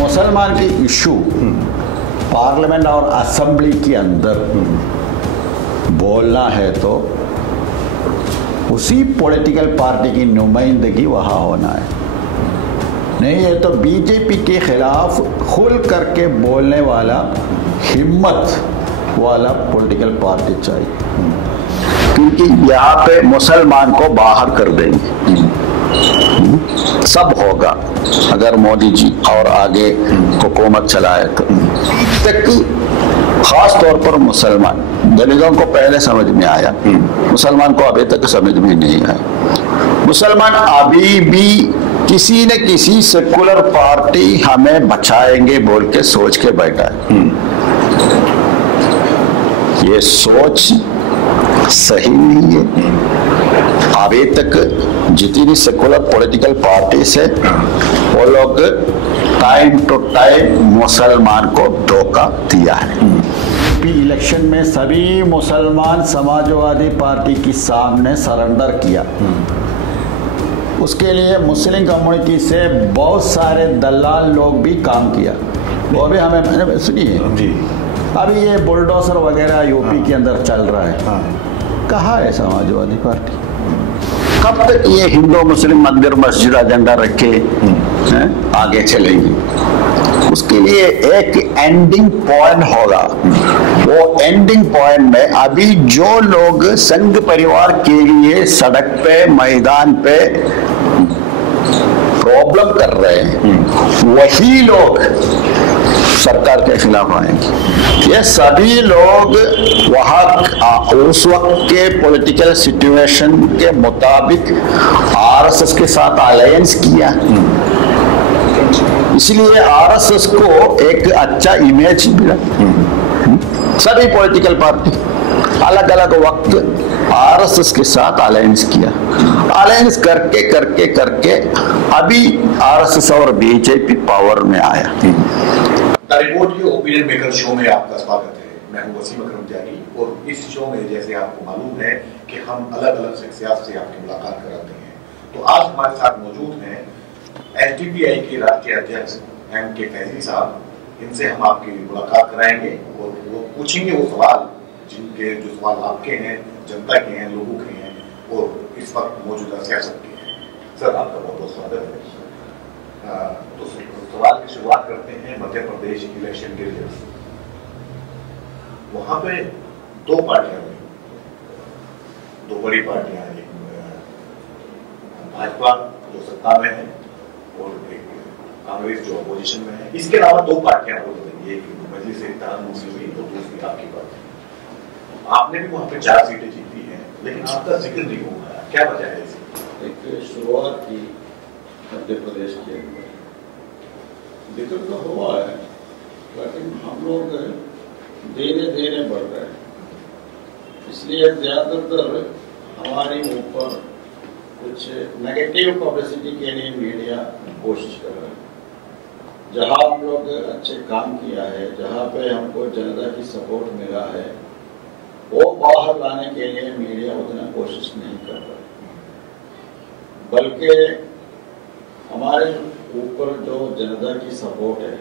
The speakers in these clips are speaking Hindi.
मुसलमान की इशू पार्लियामेंट और असेंबली के अंदर बोलना है तो उसी पॉलिटिकल पार्टी की नुमाइंदगी वहाँ होना है, नहीं है तो बीजेपी के खिलाफ खुल करके बोलने वाला हिम्मत वाला पॉलिटिकल पार्टी चाहिए, क्योंकि यहाँ पे मुसलमान को बाहर कर देंगे। सब होगा अगर मोदी जी और आगे हुकूमत चलाए तो। तक खास तौर पर मुसलमान, दलितों को पहले समझ में आया, मुसलमान को अभी तक समझ में नहीं आया। मुसलमान अभी भी किसी न किसी सेकुलर पार्टी हमें बचाएंगे बोल के सोच के बैठा है। ये सोच सही नहीं है। अभी तक जितनी सेकुलर पॉलिटिकल पार्टी से वो लोग टाइम टू टाइम मुसलमान को धोखा दिया है। इलेक्शन में सभी मुसलमान समाजवादी पार्टी के सामने सरेंडर किया। उसके लिए मुस्लिम कम्युनिटी से बहुत सारे दलाल लोग भी काम किया, वो भी हमें सुनिए। अभी ये बुलडोजर वगैरह यूपी के अंदर चल रहा है, कहाँ है समाजवादी पार्टी? कब तक ये हिंदू मुस्लिम मंदिर मस्जिद एजेंडा रखे आगे चलेंगे? उसके लिए एक एंडिंग पॉइंट होगा। वो एंडिंग पॉइंट में अभी जो लोग संघ परिवार के लिए सड़क पे मैदान पे प्रॉब्लम कर रहे हैं, वही लोग सरकार के खिलाफ आएंगे। ये सभी लोग वहां उस वक्त के पॉलिटिकल सिचुएशन के मुताबिक आरएसएस के साथ अलायंस किया, इसलिए आरएसएस को एक अच्छा इमेज मिला। सभी पॉलिटिकल पार्टी अलग अलग वक्त आरएसएस के साथ अलायंस किया, अलायंस करके करके करके अभी आरएसएस और बीजेपी पावर में आया। रिपोर्ट के ओपिनियन मेकर शो में आपका स्वागत है। मैं हूं वसीम अकरम त्यागी और इस शो में जैसे आपको मालूम है कि हम अलग अलग शख्सियात से आपकी मुलाकात कराते हैं, तो आज हमारे साथ मौजूद हैं एसडीपीआई के राष्ट्रीय अध्यक्ष एम.के. फैजी साहब। इनसे हम आपकी मुलाकात कराएंगे और वो पूछेंगे वो सवाल जिनके जो सवाल आपके हैं, जनता के हैं, लोगों के हैं और इस वक्त मौजूदा सियासत के हैं। सर, आपका बहुत बहुत स्वागत है। तो सवाल की शुरुआत करते हैं मध्य प्रदेश इलेक्शन के रिजल्ट। वहां पे दो पार्टियां हुई, दो बड़ी पार्टियां हैं, भाजपा जो सत्ता में है और एक कांग्रेस जो अपोजिशन में है। इसके अलावा दो पार्टियां हो गई, एक मजलिस-ए-इत्तेहाद मुस्लिम लीग और दूसरी आपकी पार्टी। आपने भी वहां पे 4 सीटें जीती हैं, लेकिन आपका जिक्र नहीं हो पाया, क्या वजह है इसकी? एक शुरुआत की मध्य प्रदेश के अंदर जिक्र तो हुआ है, लेकिन हम लोग धीरे धीरे बढ़ रहे हैं, इसलिए ज्यादातर हमारे ऊपर कुछ नेगेटिव पब्लिसिटी के लिए मीडिया कोशिश कर रहा है। जहां हम लोग अच्छे काम किया है, जहां पे हमको जनता की सपोर्ट मिला है, वो बाहर लाने के लिए मीडिया उतना कोशिश नहीं कर रहा, बल्कि हमारे ऊपर जो जनता की सपोर्ट है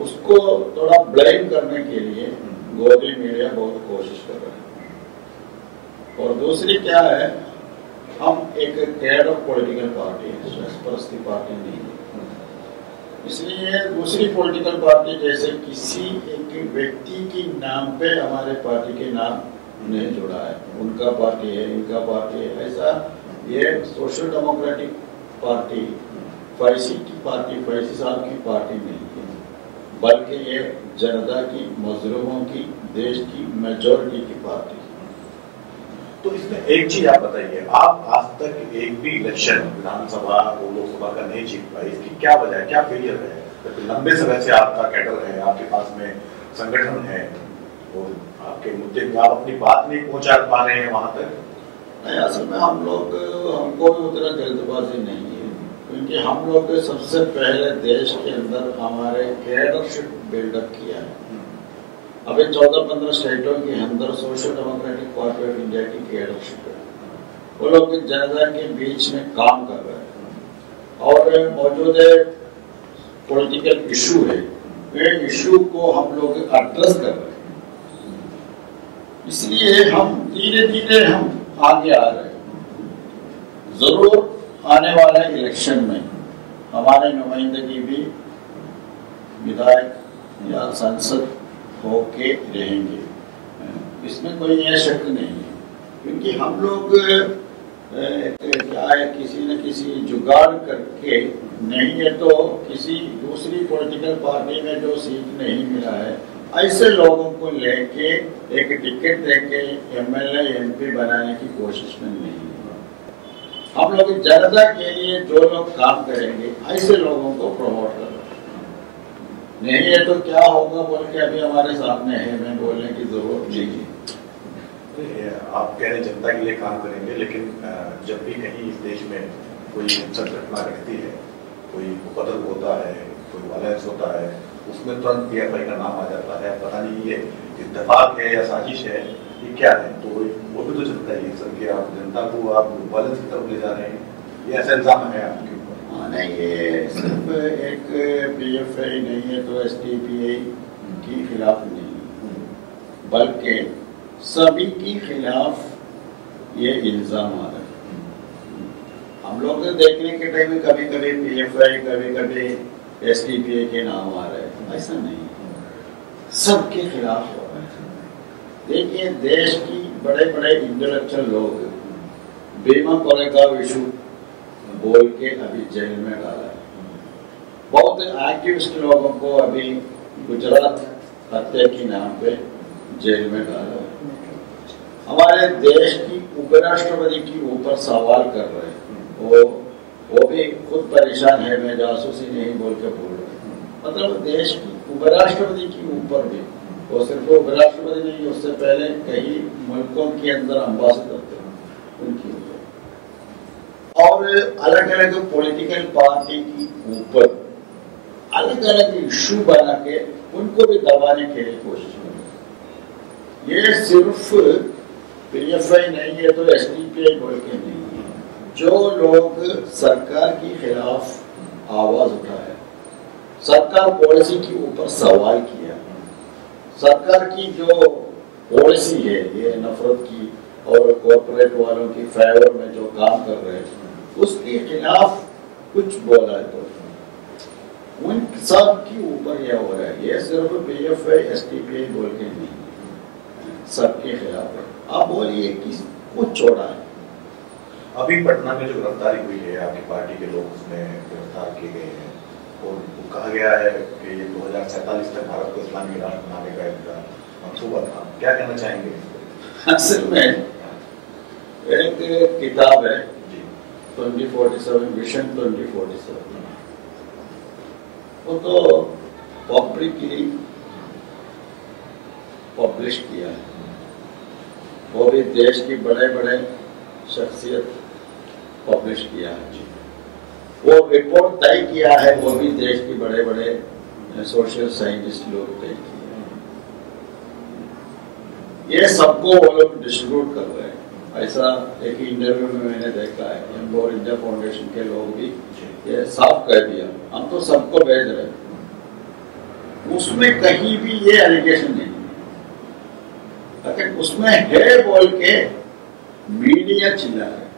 उसको थोड़ा ब्लेम करने के लिए गोदी मीडिया बहुत कोशिश कर रहा है। और दूसरी क्या है, हम एक कैडर पॉलिटिकल पार्टी है, स्वयंस्फूर्ति पार्टी नहीं है, इसलिए दूसरी पॉलिटिकल पार्टी जैसे किसी एक व्यक्ति के नाम पे हमारे पार्टी के नाम नहीं जुड़ा है, उनका पार्टी है, इनका पार्टी है, ऐसा ये सोशल डेमोक्रेटिक पार्टी फैसी की पार्टी, फैसी साहब की पार्टी नहीं है, बल्कि ये जनता की, मजलूमों की, देश की मेजॉरिटी की पार्टी। तो इसमें एक चीज आप बताइए, आप आज तक एक भी इलेक्शन विधानसभा और लोकसभा का नहीं जीत पाए, इसकी क्या वजह है, क्या फेलियर है? तो लंबे समय से आपका कैडर है, आपके पास में संगठन है और आपके मुद्दे में आप अपनी बात नहीं पहुंचा पा रहे हैं वहां तक। नहीं, असल में हमको भी उतना जल्दबाजी नहीं है, क्योंकि हम लोग सबसे पहले देश के अंदर हमारे कैडरशिप बिल्डअप किया है। अभी 14-15 स्टेटों के अंदर social democratic party of India की कैडरशिप है, वो लोग जनता के बीच में काम कर रहे हैं और मौजूदा पॉलिटिकल इशू है, वे इशू को हम लोग एड्रेस कर रहे हैं। इसलिए हम धीरे धीरे हम आगे आ रहे हैं। जरूर आने वाले इलेक्शन में हमारे नुमाइंदगी भी विधायक या सांसद होके रहेंगे, इसमें कोई यह शक नहीं है। क्योंकि हम लोग क्या है, किसी न किसी जुगाड़ करके, नहीं है तो किसी दूसरी पॉलिटिकल पार्टी में जो सीट नहीं मिला है, ऐसे लोगों को लेके एक टिकट देके एमएलए एमपी बनाने की कोशिश में नहीं है। हम लोग जनता के लिए जो लोग काम करेंगे ऐसे लोगों को प्रमोट कर रहे हैं। नहीं है तो क्या होगा बोल के अभी हमारे सामने है, मैं बोलने की जरूरत नहीं है। आप कह रहे जनता के लिए काम करेंगे, लेकिन जब भी कहीं इस देश में कोई हिंसक घटना घटती है, कोई उपद्रव होता है, कोई वायलेंस होता है, उसमें तुरंत पीएफआई का नाम आ जाता है। पता नहीं ये इत्तेफाक है या साजिश है, ये क्या है? तो वो भी तो चलता है सर कि आप जनता को आप वायलेंस की तरफ ले जा रहे हैं, ये ऐसा इल्जाम है आपके ऊपर? हाँ, नहीं, ये सिर्फ एक पीएफआई नहीं है तो एसडीपीआई के खिलाफ नहीं, बल्कि सभी के खिलाफ ये इल्जाम आ रहा है। हम लोग देखने के टाइम में कभी कभी पीएफआई, कभी कभी एसडीपीआई के नाम आ रहे हैं, ऐसा नहीं, सबके खिलाफ हो रहा है। देखिए, देश की बड़े बड़े इंटेलेक्चुअल लोग बीमा कोरेगांव इशू बोल के अभी जेल में डाला है। बहुत एक्टिविस्ट लोगों को अभी गुजरात हत्या के नाम पे जेल में डाला है। हमारे देश की उपराष्ट्रपति के ऊपर सवाल कर रहे हैं, वो भी खुद परेशान है, मैं जासूसी नहीं बोल के बोल रहे हैं। मतलब देश की उपराष्ट्रपति के ऊपर भी, वो सिर्फ उपराष्ट्रपति नहीं, उससे पहले कई मुल्कों के अंदर अम्बासडर थे उनके ऊपर, और अलग अलग पॉलिटिकल पार्टी के ऊपर अलग अलग इशू बना के उनको भी दबाने के लिए कोशिश कर। ये सिर्फ पीएफआई नहीं है तो एसडीपीआई बोल के नहीं है, जो लोग सरकार के खिलाफ आवाज उठाए, सरकार पॉलिसी के ऊपर सवाल किया, सरकार की जो पॉलिसी है ये नफरत की और कॉर्पोरेट वालों की फेवर में जो काम कर रहे हैं उसके खिलाफ कुछ बोला है तो उन सब के ऊपर यह हो रहा है। ये सिर्फ पीएफआई एसडीपीआई बोल के नहीं, सबके खिलाफ है। आप बोलिए किसको छोड़ा है? अभी पटना में जो गिरफ्तारी हुई है आपकी पार्टी के लोग उसमें गिरफ्तार किए गए हैं और कहा गया है कि ये 2047 तक भारत को इस्लामी राष्ट्र बनाने का एक मंसूबा था, क्या कहना चाहेंगे? असल में एक किताब है 2047, विजन 2047, वो तो पब्लिकली पब्लिश किया है, वो भी देश की बड़े बड़े शख्सियत पब्लिश किया है। वो रिपोर्ट तय किया है, वो भी देश के बड़े बड़े सोशल साइंटिस्ट लोग तय किए हैं। ये सबको वो लोग डिस्ट्रीब्यूट कर रहे हैं। ऐसा एक इंटरव्यू में मैंने देखा है, एम्बोर इंडिया फाउंडेशन के लोग भी ये साफ कह दिया, हम तो सबको भेज रहे हैं। उसमें कहीं भी ये एलिगेशन नहीं है, लेकिन उसमें है बोल के मीडिया चिल्ला रहे,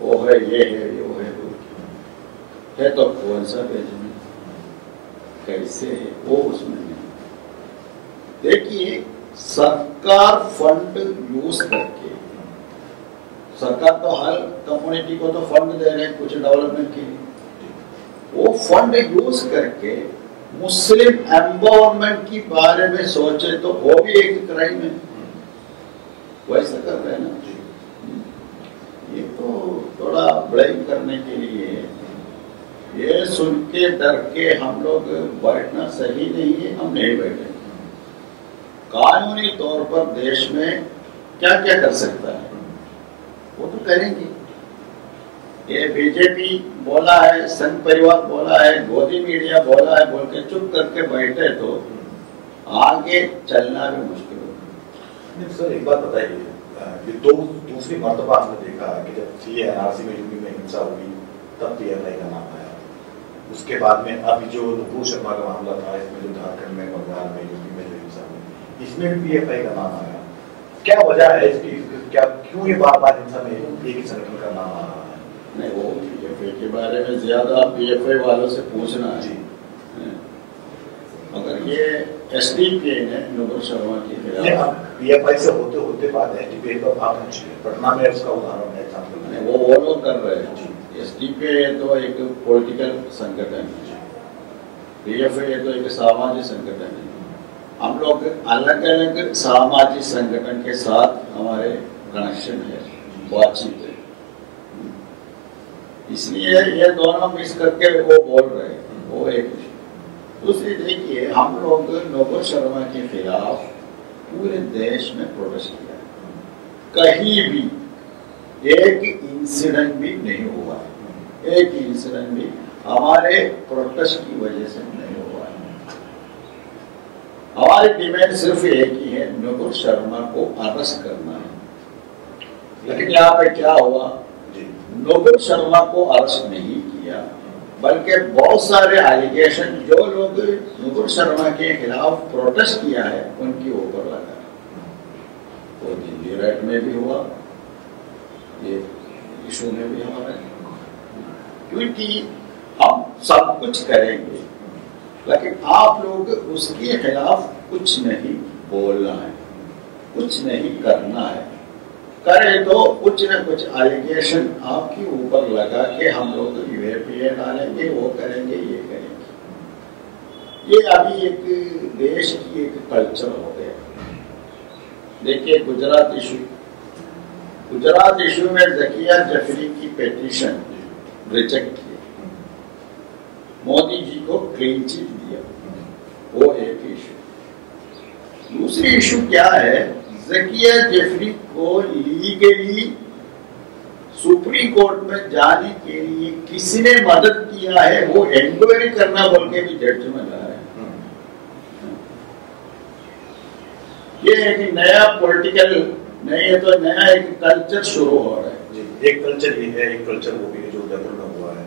वो है, ये है, वो है बोल के। है तो कौन सा पेज में, कैसे है, वो उसमें नहीं। देखिए, सरकार फंड यूज करके, सरकार तो हर कम्युनिटी को तो फंड दे रहे हैं कुछ डेवलपमेंट के लिए, वो फंड यूज करके मुस्लिम एम्पावरमेंट के बारे में सोचे तो वो भी एक क्राइम है। वैसा कर रहे हैं ना, ये तो थोड़ा ब्लेम करने के लिए, ये सुन के डर के हम लोग बैठना सही नहीं है, हम नहीं बैठे। कानूनी तौर पर देश में क्या क्या कर सकता है वो तो करेंगे। ये बीजेपी बोला है, संघ परिवार बोला है, गोदी मीडिया बोला है बोल के चुप करके बैठे तो आगे चलना भी मुश्किल होगा। सर एक बात बताइए, ये दूसरी मर्तबा हमने देखा कि जब सीए एनआरसी में यूपी में हिंसा हुई तब पीएफआई का नाम आया, उसके बाद में अभी जो नुपुर शर्मा का मामला था, इसमें जो झारखंड में, बंगाल में, यूपी में जो हिंसा हुई, इसमें भी पीएफआई का नाम आया। क्या वजह है इसकी, क्या क्यों ये बार बार हिंसा में एक ही संगठन का नाम आ रहा है? नहीं, वो पीएफआई के बारे में ज्यादा पीएफआई वालों से पूछना है। मगर ये एसडीपीआई ने नुपुर शर्मा के खिलाफ पीएफआई से होते होते बात एसडीपीआई पर बात पहुंची है। पटना में उसका उदाहरण है, एग्जाम्पल वो लोग कर रहे हैं। एसडीपीआई तो एक पॉलिटिकल संगठन है, पीएफआई तो एक सामाजिक संगठन है। हम लोग अलग अलग सामाजिक संगठन के साथ हमारे कनेक्शन है, बातचीत है, इसलिए ये दोनों मिस करके वो बोल रहे हैं। वो एक दूसरी देखिए, हम लोग नुपुर शर्मा के खिलाफ पूरे देश में प्रोटेस्ट किया, कहीं भी एक इंसिडेंट भी नहीं हुआ है, एक इंसिडेंट भी हमारे प्रोटेस्ट की वजह से नहीं हुआ है। हमारी डिमांड सिर्फ एक ही है, नुपुर शर्मा को अरेस्ट करना है। लेकिन यहाँ पे क्या हुआ, नुपुर शर्मा को अरेस्ट नहीं किया, बल्कि बहुत सारे एलिगेशन जो लोग नुपुर शर्मा के खिलाफ प्रोटेस्ट किया है उनके ऊपर लगा। वो दिल्ली रेड में भी हुआ, ये इशू में भी हमारा, क्योंकि हम सब कुछ करेंगे लेकिन आप लोग उसके खिलाफ कुछ नहीं बोलना है, कुछ नहीं करना है। करे तो कुछ न कुछ एलिगेशन आपके ऊपर लगा के हम लोग यूएपीए डालेंगे, वो करेंगे, ये करेंगे। ये अभी एक देश की एक कल्चर हो गया। देखिए गुजरात इशू में ज़किया जफरी की पेटिशन रिजेक्ट की, मोदी जी को क्लीन चिट दिया, वो एक इशू। दूसरी इशू क्या है, ज़किया जफरी को लीगली सुप्रीम कोर्ट में जाने के लिए किसने मदद किया है वो इंक्वायरी करना बोल के भी जजमेंट आ रहा है। ये एक नया पॉलिटिकल नहीं है तो नया एक कल्चर शुरू हो रहा है। एक कल्चर ये है, एक कल्चर वो भी है जो उदयपुर में हुआ है,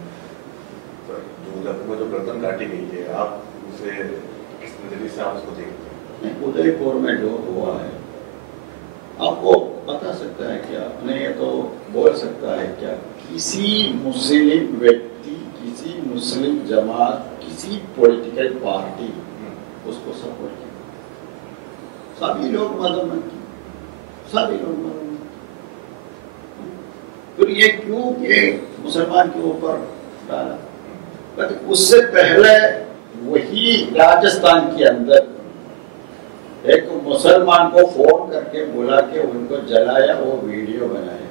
जो उदयपुर में जो गर्दन काटी गई है, आप उसे किस नजरिए से आप उसको देखते हैं? उदयपुर में जो हुआ है आपको बता सकता है क्या? नहीं तो बोल सकता है क्या? किसी मुस्लिम व्यक्ति, किसी मुस्लिम जमात, किसी पॉलिटिकल पार्टी उसको सपोर्ट किया? सभी लोग मदद की, सभी लोग मदद। फिर ये क्यों ये मुसलमान के ऊपर डाला? लेकिन उससे पहले वही राजस्थान के अंदर एक मुसलमान को फोन करके बुला के उनको जलाया, वो वीडियो बनाया।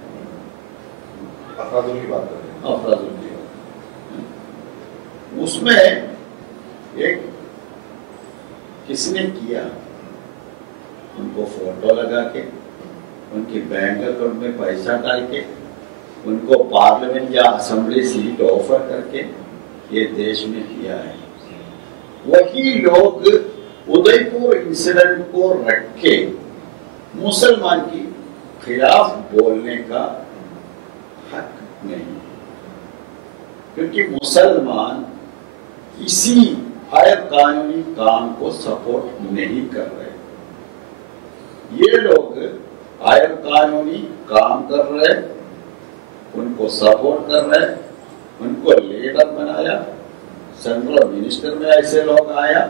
अफराजुल की बात कर रहे हैं? अफराजुल की बात। उसमें एक किसने किया, उनको फोटो लगा के, उनकी बैंक अकाउंट में पैसा डाल के, उनको पार्लियामेंट या असेंबली सीट ऑफर करके ये देश में किया है। वही लोग उदयपुर इंसिडेंट को रख के मुसलमान की खिलाफ बोलने का हक नहीं, क्योंकि मुसलमान इसी गैर कानूनी काम को सपोर्ट नहीं कर रहे। ये लोग गैर कानूनी काम कर रहे, उनको सपोर्ट कर रहे, उनको लीडर बनाया, सेंट्रल मिनिस्टर में ऐसे लोग आया,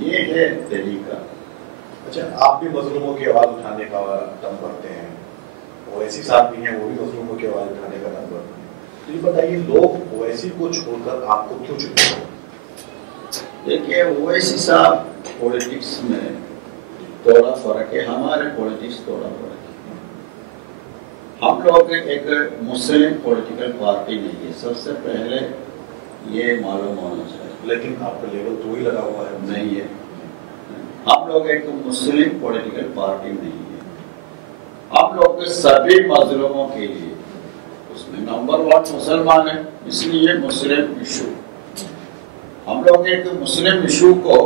ये है तरीका। अच्छा, आप भी मजलूमों की आवाज उठाने का दम करते हैं, ओवैसी साहब भी हैं, वो भी मजलूमों की आवाज उठाने का दम करते हैं। तो ये बताइए, लोग ओवैसी को छोड़कर आपको क्यों चुनते हैं? देखिए, ओवैसी साहब पॉलिटिक्स में थोड़ा फर्क है, हमारे पॉलिटिक्स थोड़ा फर्क है। हम लोग एक मुस्लिम पॉलिटिकल पार्टी नहीं है, सबसे पहले ये मालूम होना चाहिए। लेकिन आपका लेवल तो ही लगा हुआ है। नहीं है, हम लोग एक मुस्लिम पॉलिटिकल पार्टी नहीं है। हम लोग सभी मजलूमों के लिए, उसमें नंबर 1 मुसलमान है, इसलिए मुस्लिम इशू। हम लोग एक मुस्लिम इशू को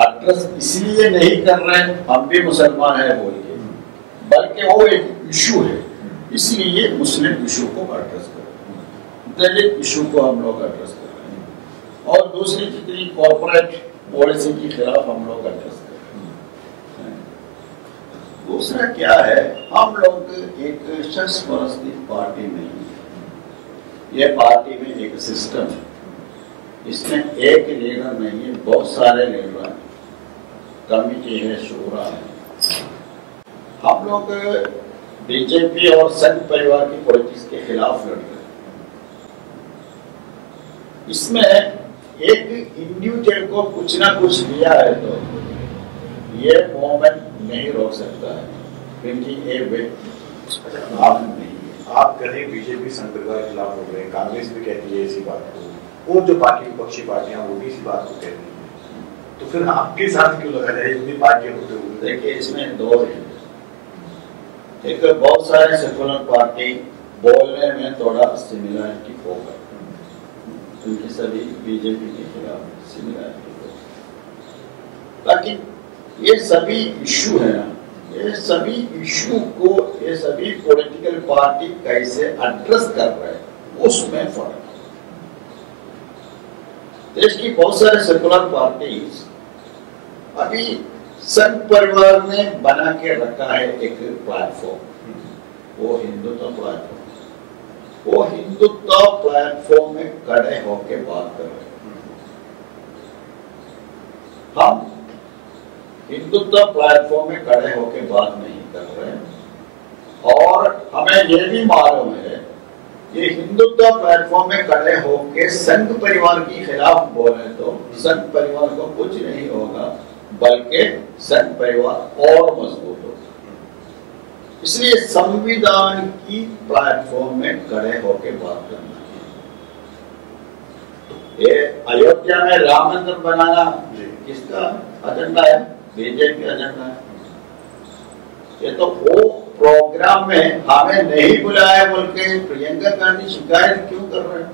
एड्रेस इसलिए नहीं कर रहे हैं हम भी मुसलमान है बोल के, बल्कि वो एक इशू है, इसलिए मुस्लिम इशू को एड्रेस कर। दलित इशू को हम लोग एड्रेस कर रहे हैं और दूसरी कितनी कॉर्पोरेट पॉलिसी के खिलाफ हम लोग एड्रेस कर रहे हैं। दूसरा क्या है, हम लोग एक शख्स परस्ती पार्टी नहीं है, ये पार्टी में एक सिस्टम है, इसमें एक लीडर नहीं है, बहुत सारे लीडर हैं, कमिटी है, शूरा है। हम लोग बीजेपी और संघ परिवार की पॉलिटिक्स के खिलाफ लड़ रहे हैं। इसमें एक इंडिविजुअल को कुछ ना कुछ दिया है तो ये मूवमेंट नहीं रोक सकता है, क्योंकि ये आप नहीं है। आप कह रहे हैं बीजेपी संघ परिवार के खिलाफ लड़ रहे हैं, कांग्रेस भी कहती है इसी बात को, और जो पार्टी विपक्षी पार्टियां वो भी इसी बात को कह रही है, तो फिर आपके साथ क्यों लगा जाए इतनी पार्टियां होते हुए? देखिए, इसमें दो है। एक बहुत सारे सेकुलर पार्टी बोलने में थोड़ा सिमिलरिटी होगा, क्योंकि सभी बीजेपी के खिलाफ सिमिलरिटी होगा, लेकिन ये सभी इशू है ना, ये सभी इशू को ये सभी पॉलिटिकल पार्टी कैसे एड्रेस कर रहे हैं उसमें फर्क है। देश की बहुत सारे सेकुलर पार्टीज अभी संघ परिवार ने बना के रखा है एक प्लेटफॉर्म, वो हिंदुत्व प्लेटफॉर्म, वो हिंदुत्व प्लेटफॉर्म में खड़े होके बात कर रहे हैं। हम हिंदुत्व प्लेटफॉर्म में खड़े होके बात नहीं कर रहे हैं और हमें ये भी मालूम है ये हिंदुत्व प्लेटफॉर्म में खड़े होके संघ परिवार के खिलाफ बोले तो संघ परिवार को कुछ नहीं होगा, बल्कि संघ परिवार और मजबूत होगा। इसलिए संविधान की प्लेटफॉर्म में खड़े होके बात करना है। ये अयोध्या में राम मंदिर बनाना किसका एजेंडा है? बीजेपी एजेंडा है। ये तो वो प्रोग्राम में हमें नहीं बुलाया बोल के प्रियंका गांधी शिकायत क्यों कर रहे हैं?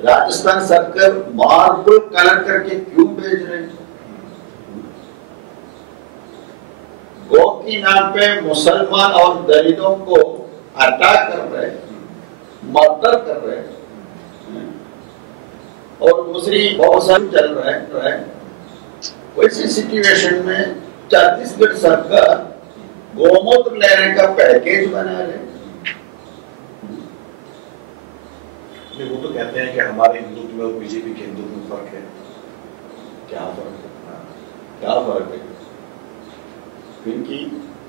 राजस्थान सरकार मार्बल कलर करके क्यों भेज रहे हैं? गौ की नाम पे मुसलमान और दलितों को अटैक कर रहे हैं, मर्डर कर रहे हैं, और दूसरी बहुत सारी चल रहा है। वैसी सिचुएशन में छत्तीसगढ़ सरकार गोमूत्र लेने का पैकेज बना रहे। वो तो कहते हैं कि हमारे हिंदुत्व में और बीजेपी के हिंदुत्व में फर्क है। क्या फर्क है? क्या फर्क है? क्योंकि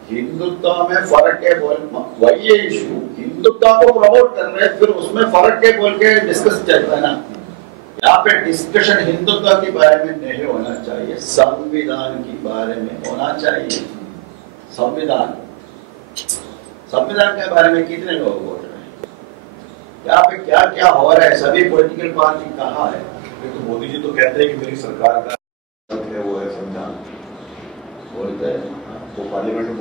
हिंदुत्व में फर्क है बोल, वही इशू हिंदुत्व को प्रमोट कर रहे हैं, फिर उसमें फर्क है बोल के डिस्कस चल रहा है ना। यहाँ पे डिस्कशन हिंदुत्व के बारे में नहीं होना चाहिए, संविधान के बारे में होना चाहिए। संविधान के बारे में कितने लोग बोल रहे हैं? यहाँ पे क्या क्या हो रहा है? सभी पॉलिटिकल पार्टी कहाँ है? तो मोदी जी तो कहते हैं कि मेरी सरकार का है वो है संविधान, बोलते हैं, वो पार्लियामेंट में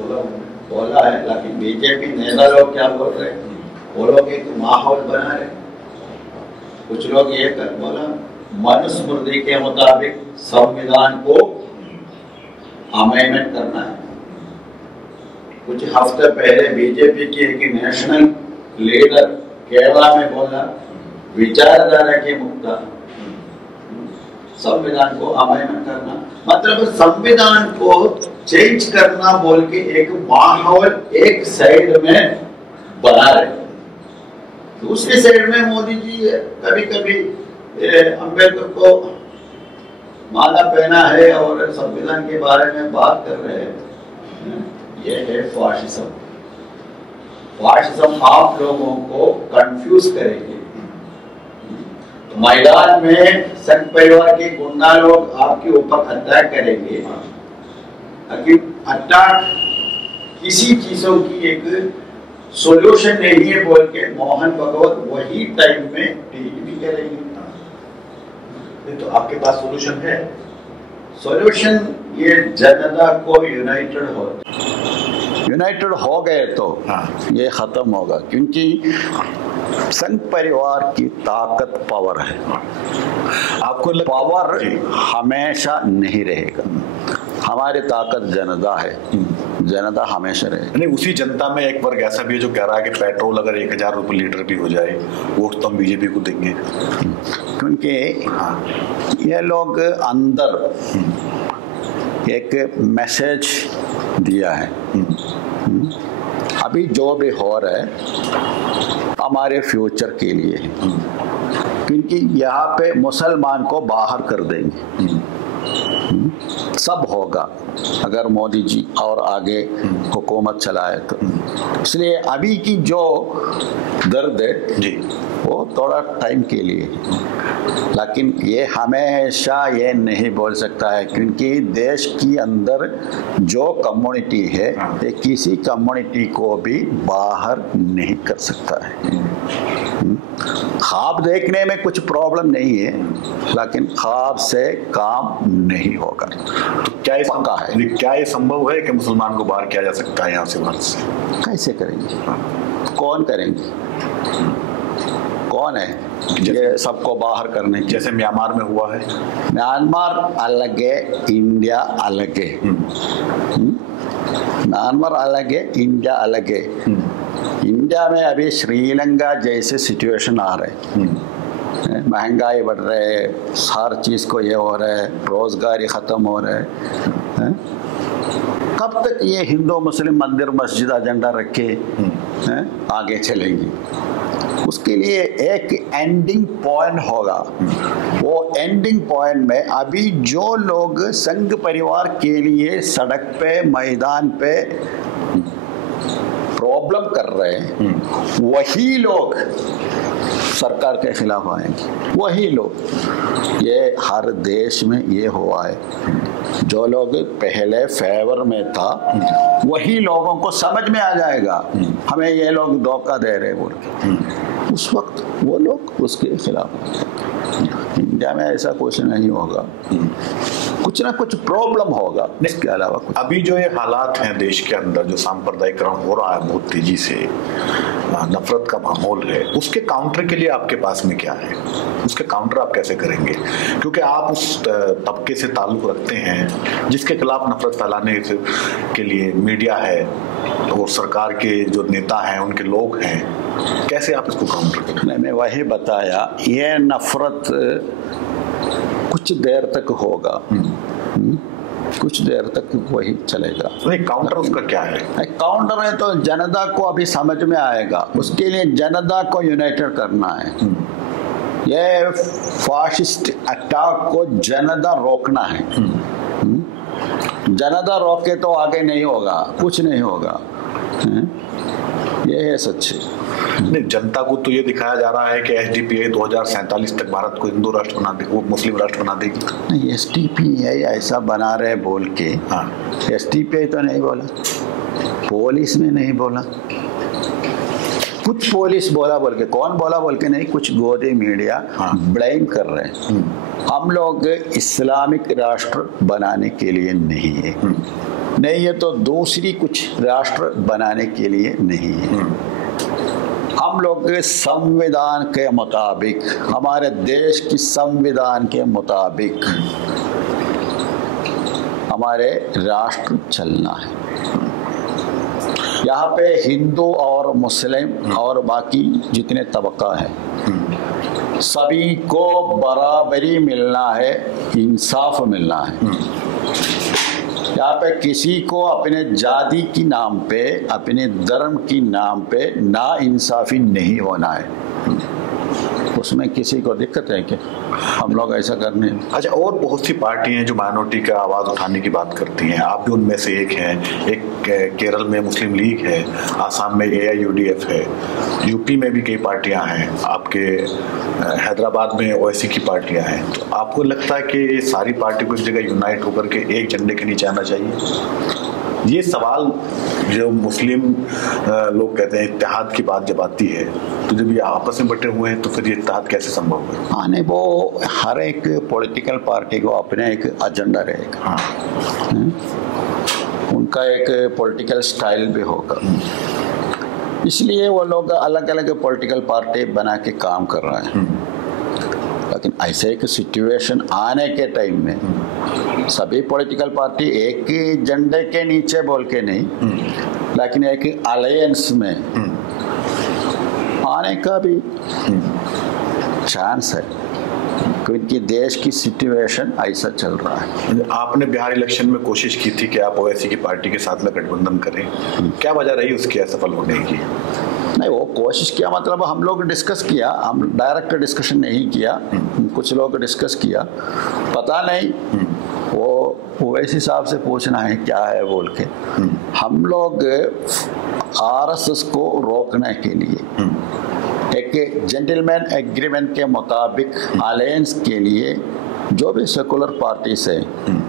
बोला है, लेकिन बीजेपी नेता लोग क्या बोल रहे हैं? वो लोग एक माहौल बना रहे। कुछ लोग ये बोला मनुस्मृति के मुताबिक संविधान को अमेंडमेंट करना है। कुछ हफ्ते पहले बीजेपी की एक नेशनल लीडर केरला में बोला विचारधारा के मुद्दा संविधान को अमेंडमेंट करना, मतलब संविधान को चेंज करना बोल के एक माहौल एक साइड में बना रहे। दूसरी साइड में मोदी जी कभी कभी अम्बेडकर को माला पहना है और संविधान के बारे में बात कर रहे हैं। ये है फाशिज्म। फाशिज्म आप लोगों को कंफ्यूज करेंगे। मैदान में संघ परिवार के गुंडा लोग आपके ऊपर अटैक करेंगे, अटैक किसी चीजों की एक सॉल्यूशन नहीं है बोल के मोहन भगवत वही टाइम में ट्वीट भी करेंगे। तो आपके पास सॉल्यूशन है? सॉल्यूशन ये जनता को यूनाइटेड हो गए तो ये खत्म होगा, क्योंकि संघ परिवार की ताकत पावर है। आपको पावर हमेशा नहीं रहेगा। हमारी ताकत जनता है, जनता हमेशा रहेगी। नहीं, उसी जनता में एक वर्ग ऐसा भी है जो कह रहा है कि पेट्रोल अगर 1000 रुपये लीटर भी हो जाए, वोट तो हम बीजेपी को देंगे। क्योंकि ये लोग अंदर एक मैसेज दिया है, अभी जो भी हो रहा है हमारे फ्यूचर के लिए है, क्योंकि यहाँ पे मुसलमान को बाहर कर देंगे, सब होगा अगर मोदी जी और आगे हुकूमत चलाए तो। इसलिए अभी की जो दर्द है जी वो थोड़ा टाइम के लिए है, लेकिन ये हमेशा ये नहीं बोल सकता है, क्योंकि देश के अंदर जो कम्युनिटी है ये किसी कम्युनिटी को भी बाहर नहीं कर सकता है। ख्वाब देखने में कुछ प्रॉब्लम नहीं है, लेकिन ख्वाब से काम नहीं होगा। तो क्या पक्का है, क्या ये संभव है कि मुसलमान को बाहर किया जा सकता है यहाँ से भारत से? कैसे करेंगे? कौन करेंगे? कौन है ये सबको बाहर करने की? जैसे म्यांमार में हुआ है। म्यांमार अलग है, इंडिया अलग है। म्यांमार अलग है, इंडिया अलग है। इंडिया में अभी श्रीलंका जैसे सिचुएशन आ रहे हैं, महंगाई बढ़ रहे है, हर चीज को ये हो रहा है, रोजगारी खत्म हो रहा है। कब तक ये हिंदू मुस्लिम मंदिर मस्जिद एजेंडा रखे आगे चलेंगी? उसके लिए एक एंडिंग पॉइंट होगा। वो एंडिंग पॉइंट में अभी जो लोग संघ परिवार के लिए सड़क पे मैदान पे प्रॉब्लम कर रहे हैं, वही लोग सरकार के खिलाफ आएंगे। वही लोग, ये हर देश में ये हुआ है। जो लोग पहले फेवर में था वही लोगों को समझ में आ जाएगा हमें ये लोग धोखा दे रहे बोल के, उस वक्त वो लोग उसके खिलाफ। इंडिया में ऐसा कुछ नहीं होगा, कुछ ना कुछ प्रॉब्लम होगा, इसके अलावा कुछ। अभी जो ये हालात हैं देश के अंदर, जो सांप्रदायिकरण हो रहा है बहुत तेजी से, नफरत का माहौल है, उसके काउंटर के लिए आपके पास में क्या है? उसके काउंटर आप कैसे करेंगे? क्योंकि आप उस तबके से ताल्लुक रखते हैं जिसके खिलाफ नफरत फैलाने के लिए मीडिया है और सरकार के जो नेता हैं उनके लोग हैं, कैसे आप इसको काउंटर करें? मैं वही बताया, ये नफरत कुछ देर तक होगा, कुछ देर तक वही चलेगा। नहीं, काउंटर उसका क्या है? काउंटर है तो जनता को अभी समझ में आएगा, उसके लिए जनता को यूनाइटेड करना है। ये फाशिस्ट अटैक को जनता रोकना है। जनता रोके तो आगे नहीं होगा, कुछ नहीं होगा। ये है सच्ची। नहीं, जनता को तो ये दिखाया जा रहा है कि एसडीपीआई 2047 तक भारत को हिंदू राष्ट्र बना देगी, वो मुस्लिम राष्ट्र बना देगी। नहीं, एसडीपीआई ऐसा बना रहे बोल के, एसडीपीआई तो नहीं बोला, पुलिस ने नहीं बोला, कुछ पुलिस बोला बोल के, कौन बोला बोल के नहीं, कुछ गोदी मीडिया ब्लेम कर रहे हैं। हम लोग इस्लामिक राष्ट्र बनाने के लिए नहीं है, नहीं है तो दूसरी कुछ राष्ट्र बनाने के लिए नहीं है। हम लोग संविधान के मुताबिक, हमारे देश की संविधान के मुताबिक हमारे राष्ट्र चलना है। यहाँ पे हिंदू और मुस्लिम और बाकी जितने तबका है सभी को बराबरी मिलना है, इंसाफ मिलना है। यहाँ पे किसी को अपने जाति की नाम पे, अपने धर्म की नाम पे ना इंसाफी नहीं होना है। उसमें किसी को दिक्कत है कि हम लोग ऐसा करने? अच्छा, और बहुत सी पार्टियां हैं जो माइनॉरिटी का आवाज उठाने की बात करती हैं, आप भी उनमें से एक हैं। एक केरल में मुस्लिम लीग है, आसाम में AIUDF है, यूपी में भी कई पार्टियां हैं, आपके हैदराबाद में ओवैसी की पार्टियां हैं। तो आपको लगता है कि सारी पार्टी को एक जगह यूनाइट होकर के एक झंडे के नीचे आना चाहिए? ये सवाल जो मुस्लिम लोग कहते हैं, इत्तेहाद की बात जब आती है तो जब ये आपस में बटे हुए हैं तो फिर ये इत्तेहाद कैसे संभव है? हाँ, नहीं, वो हर एक पॉलिटिकल पार्टी को अपने एक एजेंडा रहेगा। उनका एक पॉलिटिकल स्टाइल भी होगा, इसलिए वो लोग अलग अलग पॉलिटिकल पार्टी बना के काम कर रहे हैं। लेकिन ऐसे एक सिचुएशन आने के टाइम में सभी पॉलिटिकल पार्टी एक ही झंडे के नीचे बोल के नहीं, लेकिन एक अलायंस में आने का भी चांस है, क्योंकि देश की सिचुएशन ऐसा चल रहा है। आपने बिहार इलेक्शन में कोशिश की थी कि आप ओवैसी की पार्टी के साथ में गठबंधन करें, क्या वजह रही उसकी असफल होने की? नहीं, वो कोशिश किया, मतलब हम लोग डिस्कस किया, हम डायरेक्ट डिस्कशन नहीं किया, कुछ लोग डिस्कस किया, पता नहीं वो वैसे हिसाब से पूछना है क्या है बोल के। हम लोग आरएसएस को रोकने के लिए एक जेंटलमैन एग्रीमेंट के मुताबिक अलायंस के लिए जो भी सेकुलर पार्टीज है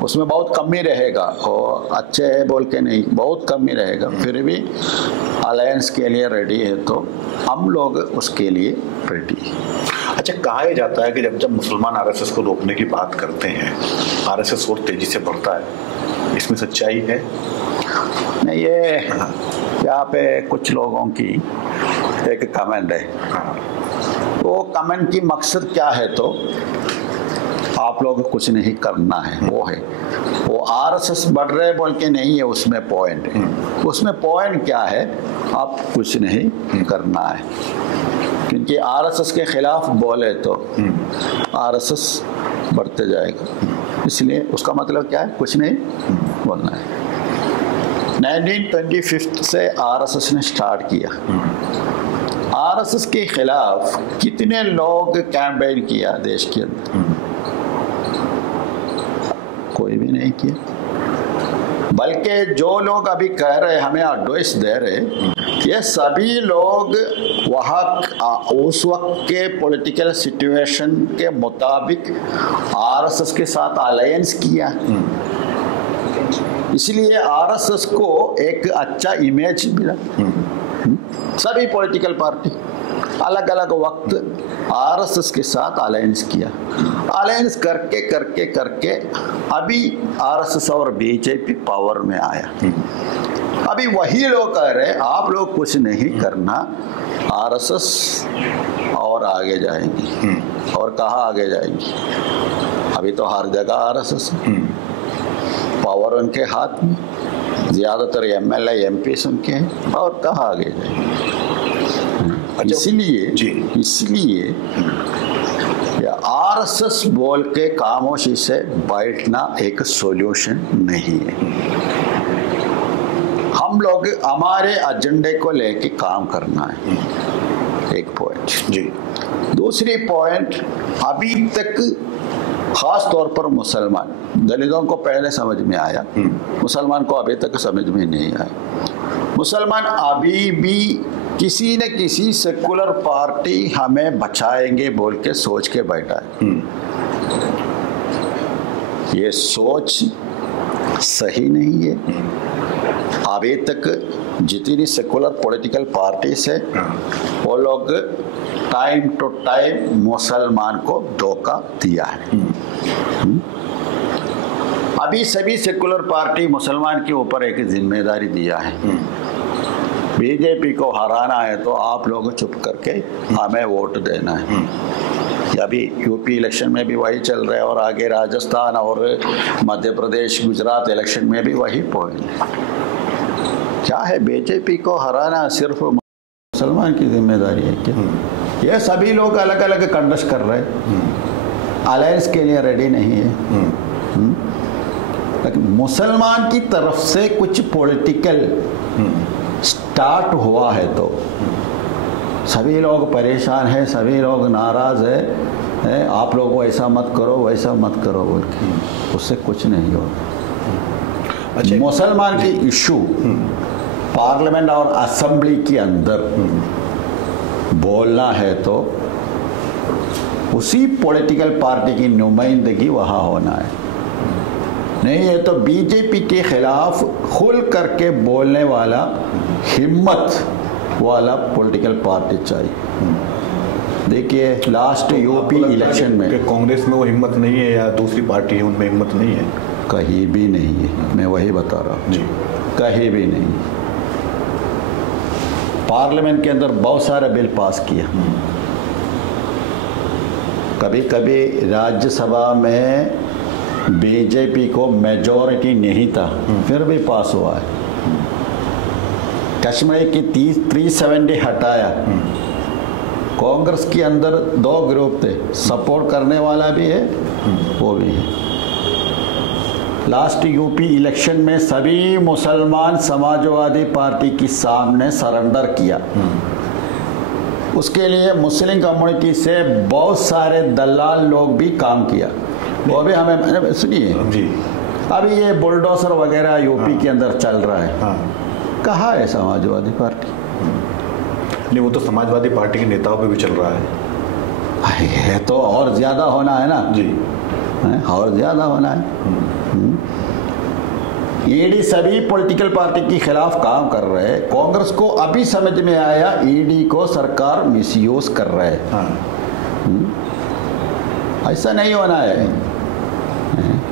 उसमें बहुत कमी रहेगा, और अच्छे है बोल के नहीं, बहुत कमी रहेगा, फिर भी अलायंस के लिए रेडी है तो हम लोग उसके लिए रेडी है। अच्छा, कहा जाता है कि जब मुसलमान आरएसएस को रोकने की बात करते हैं आरएसएस और तेजी से बढ़ता है, इसमें सच्चाई है? नहीं, ये यहाँ पे कुछ लोगों की एक कमेंट है, वो कमेंट की मकसद क्या है, तो आप लोग कुछ नहीं करना है, वो आरएसएस बढ़ रहे बोल के नहीं है, उसमें पॉइंट है। उसमें पॉइंट क्या है, आप कुछ नहीं करना है, क्योंकि आरएसएस के खिलाफ बोले तो आरएसएस बढ़ते जाएगा, इसलिए उसका मतलब क्या है, कुछ नहीं बोलना है। 1925 से आरएसएस ने स्टार्ट किया, आरएसएस के खिलाफ कितने लोग कैंपेन किया देश के अंदर, कोई भी नहीं किया। बल्कि जो लोग अभी कह रहे, हमें एडवाइस दे रहे, ये सभी लोग वहाँ उस वक्त के पॉलिटिकल सिचुएशन के मुताबिक आरएसएस के साथ अलायंस किया, इसलिए आरएसएस को एक अच्छा इमेज मिला। सभी पॉलिटिकल पार्टी अलग अलग वक्त आरएसएस के साथ अलायंस किया, अलायंस करके करके करके अभी आरएसएस और बीजेपी पावर में आया। अभी वही लोग कह रहे आप लोग कुछ नहीं करना, आरएसएस और आगे जाएंगी, और कहाँ आगे जाएंगी, अभी तो हर जगह आरएसएस पावर उनके हाथ में, ज्यादातर एमएलए एमपी उनके हैं, और कहाँ आगे जाएंगे। इसलिए आरएसएस बोल के खामोशी से बैठना एक सॉल्यूशन नहीं है। हम लोग हमारे एजेंडे को लेके काम करना है, एक पॉइंट जी। दूसरी पॉइंट, अभी तक खास तौर पर मुसलमान, दलितों को पहले समझ में आया, मुसलमान को अभी तक समझ में नहीं आया। मुसलमान अभी भी किसी न किसी सेकुलर पार्टी हमें बचाएंगे बोल के सोच के बैठा है। ये सोच सही नहीं है। अभी तक जितनी सेकुलर पॉलिटिकल पार्टीज है वो लोग टाइम टू टाइम मुसलमान को धोखा दिया है। अभी सभी सेकुलर पार्टी मुसलमान के ऊपर एक जिम्मेदारी दिया है, बीजेपी को हराना है तो आप लोग चुप करके हमें वोट देना है। अभी यूपी इलेक्शन में भी वही चल रहा है, और आगे राजस्थान और मध्य प्रदेश गुजरात इलेक्शन में भी वही पॉइंट है। क्या है, बीजेपी को हराना सिर्फ मुसलमान की जिम्मेदारी है क्या? ये सभी लोग अलग अलग कंटेस्ट कर रहे हैं, अलायंस के लिए रेडी नहीं है। लेकिन मुसलमान की तरफ से कुछ पॉलिटिकल स्टार्ट हुआ है तो सभी लोग परेशान हैं, सभी लोग नाराज है, आप लोग वैसा मत करो वैसा मत करो बोल के, उससे कुछ नहीं होगा। अच्छा, मुसलमान की इशू पार्लियामेंट और असेंबली के अंदर बोलना है तो उसी पॉलिटिकल पार्टी की नुमाइंदगी वहां होना है। नहीं है तो बीजेपी के खिलाफ खुल करके बोलने वाला हिम्मत वाला पॉलिटिकल पार्टी चाहिए। देखिए लास्ट यूपी इलेक्शन में कांग्रेस में वो हिम्मत नहीं है या दूसरी पार्टी है उनमें हिम्मत नहीं है? कहीं भी नहीं है, मैं वही बता रहा हूँ जी, कहीं भी नहीं। पार्लियामेंट के अंदर बहुत सारे बिल पास किया, कभी कभी राज्यसभा में बीजेपी को मेजॉरिटी नहीं था, फिर भी पास हुआ है। कश्मीर की 370 हटाया। कांग्रेस के अंदर 2 ग्रुप थे, सपोर्ट करने वाला भी है, वो भी है। लास्ट यूपी इलेक्शन में सभी मुसलमान समाजवादी पार्टी के सामने सरेंडर किया। उसके लिए मुस्लिम कम्युनिटी से बहुत सारे दलाल लोग भी काम किया। वो भी हमें सुनिए जी, अभी ये बुलडोजर वगैरह यूपी के अंदर चल रहा है, कहाँ है समाजवादी पार्टी? नहीं, वो तो समाजवादी पार्टी के नेताओं पे भी चल रहा है तो और ज्यादा होना है ना जी, और ज्यादा होना है। ईडी सभी पॉलिटिकल पार्टी के खिलाफ काम कर रहे हैं। कांग्रेस को अभी समझ में आया ईडी को सरकार मिसयूज कर रहे है। ऐसा नहीं होना है।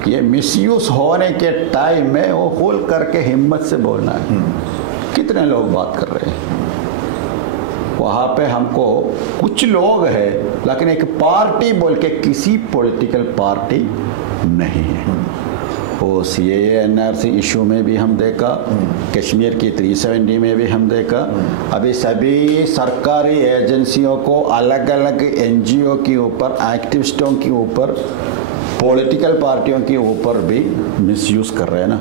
ये मिसयूज होने के टाइम में वो खोल करके हिम्मत से बोलना है। कितने लोग बात कर रहे हैं वहाँ पे? हमको कुछ लोग हैं, लेकिन एक पार्टी बोल के किसी पॉलिटिकल पार्टी नहीं है। वो सीएए एनआरसी इशू में भी हम देखा, कश्मीर की 370 में भी हम देखा। अभी सभी सरकारी एजेंसियों को अलग अलग एनजीओ के ऊपर, एक्टिविस्टों के ऊपर, पॉलिटिकल पार्टियों के ऊपर भी मिसयूज कर रहे हैं ना।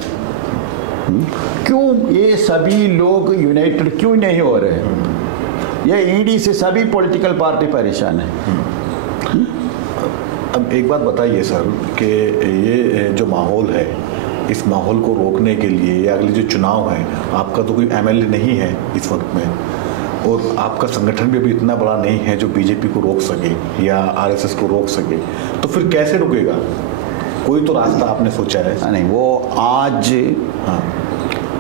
क्यों ये सभी लोग यूनाइटेड क्यों नहीं हो रहे? ये ईडी से सभी पॉलिटिकल पार्टी परेशान है। अब एक बात बताइए सर कि ये जो माहौल है, इस माहौल को रोकने के लिए या अगले जो चुनाव है, आपका तो कोई एमएलए नहीं है इस वक्त में, और आपका संगठन भी अभी इतना बड़ा नहीं है जो बीजेपी को रोक सके या आरएसएस को रोक सके, तो फिर कैसे रुकेगा? कोई तो रास्ता आपने सोचा है? नहीं, वो आज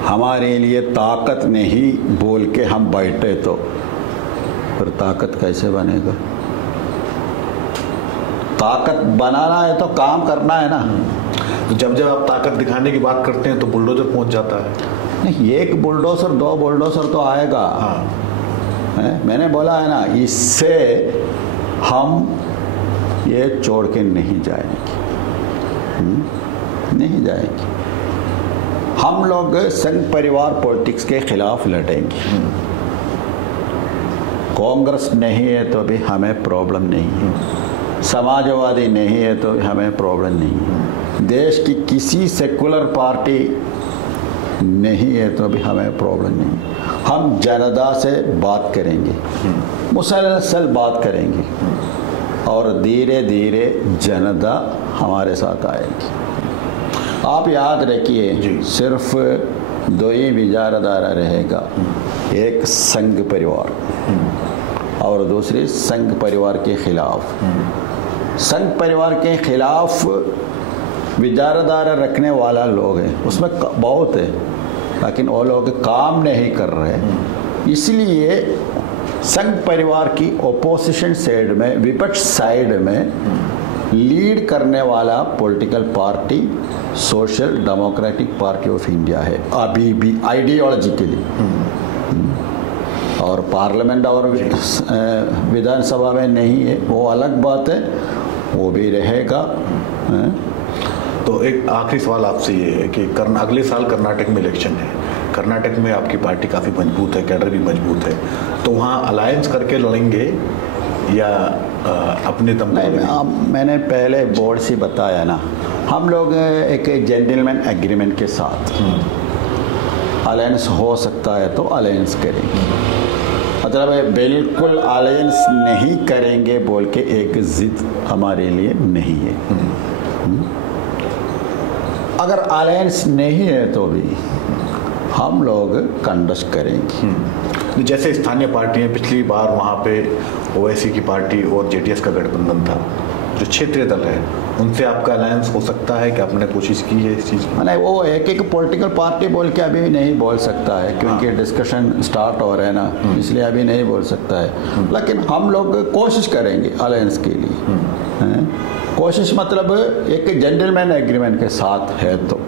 हमारे लिए ताकत नहीं बोल के हम बैठे तो फिर ताकत कैसे बनेगा? ताकत बनाना है तो काम करना है ना। तो जब जब आप ताकत दिखाने की बात करते हैं तो बुलडोजर पहुंच जाता है। नहीं, एक बुलडोजर 2 बुलडोजर तो आएगा। मैंने बोला है ना, इससे हम ये छोड़ के नहीं जाएंगे, नहीं जाएंगे। हम लोग संघ परिवार पॉलिटिक्स के खिलाफ लड़ेंगे। कांग्रेस नहीं है तो भी हमें प्रॉब्लम नहीं है, समाजवादी नहीं है तो हमें प्रॉब्लम नहीं है, देश की किसी सेकुलर पार्टी नहीं है तो भी हमें प्रॉब्लम नहीं है। हम जनता से बात करेंगे, मुसलसल बात करेंगे, और धीरे धीरे जनता हमारे साथ आएगी। आप याद रखिए, सिर्फ 2 ही विचारधारा रहेगा, एक संघ परिवार और दूसरी संघ परिवार के खिलाफ। संघ परिवार के खिलाफ विचारधारा रखने वाला लोग हैं, उसमें बहुत है, लेकिन वो लोग काम नहीं कर रहे। इसलिए संघ परिवार की ओपोजिशन साइड में, विपक्ष साइड में लीड करने वाला political party social democratic party of India है अभी भी आइडियोलॉजिकली। और पार्लियामेंट और विधानसभा में नहीं है, वो अलग बात है, वो भी रहेगा। तो एक आखिरी सवाल आपसे ये है कि अगले साल कर्नाटक में इलेक्शन है, कर्नाटक में आपकी पार्टी काफ़ी मजबूत है, कैडर भी मजबूत है, तो वहाँ अलायंस करके लड़ेंगे या अपने दम पर? मैंने पहले बोर्ड से बताया ना, हम लोग एक जेंटलमैन एग्रीमेंट के साथ अलायंस हो सकता है तो अलायंस करेंगे। मतलब बिल्कुल अलायंस नहीं करेंगे बोल के एक जिद हमारे लिए नहीं है। अगर अलायंस नहीं है तो भी हम लोग कंडस्ट करेंगे। जैसे स्थानीय पार्टियां, पिछली बार वहाँ पे ओवैसी की पार्टी और जेडीएस का गठबंधन था, जो क्षेत्रीय दल है, उनसे आपका अलायंस हो सकता है कि आपने कोशिश की है इस चीज़ में? नहीं, वो एक पॉलिटिकल पार्टी बोल के अभी नहीं बोल सकता है, क्योंकि डिस्कशन स्टार्ट हो रहे हैं ना, इसलिए अभी नहीं बोल सकता है। लेकिन हम लोग कोशिश करेंगे अलायंस के लिए। कोशिश मतलब एक जेंटलमैन एग्रीमेंट के साथ है, तो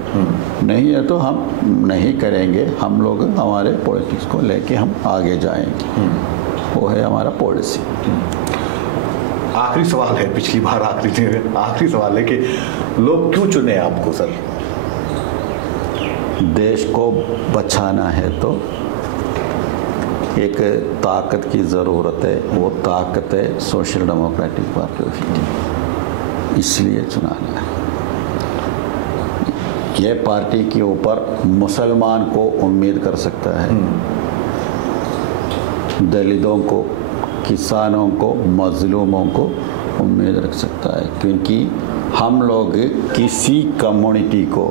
नहीं है तो हम नहीं करेंगे। हम लोग हमारे पॉलिटिक्स को लेके हम आगे जाएंगे, वो है हमारा पॉलिसी। आखिरी सवाल है, पिछली बार आखिरी सवाल है कि लोग क्यों चुने आपको सर? देश को बचाना है तो एक ताकत की ज़रूरत है, वो ताकत है social democratic party of India, इसलिए चुनाना है। ये पार्टी के ऊपर मुसलमान को उम्मीद कर सकता है, दलितों को, किसानों को, मजलूमों को उम्मीद रख सकता है, क्योंकि हम लोग किसी कम्युनिटी को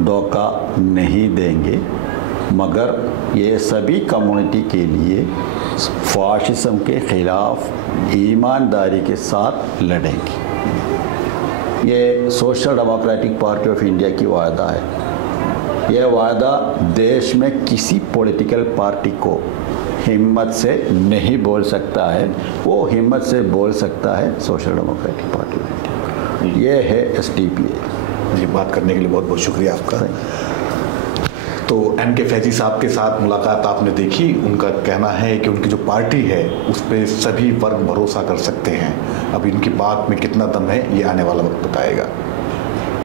धोखा नहीं देंगे, मगर ये सभी कम्युनिटी के लिए फाशिज्म के खिलाफ ईमानदारी के साथ लड़ेंगे। ये social democratic party of India की वायदा है। यह वायदा देश में किसी पॉलिटिकल पार्टी को हिम्मत से नहीं बोल सकता है, वो हिम्मत से बोल सकता है social democratic party of India. ये है SDPA। जी, बात करने के लिए बहुत बहुत शुक्रिया आपका। तो MK फैजी साहब के साथ मुलाकात आपने देखी। उनका कहना है कि उनकी जो पार्टी है उस पर सभी वर्ग भरोसा कर सकते हैं। अब इनकी बात में कितना दम है ये आने वाला वक्त बताएगा।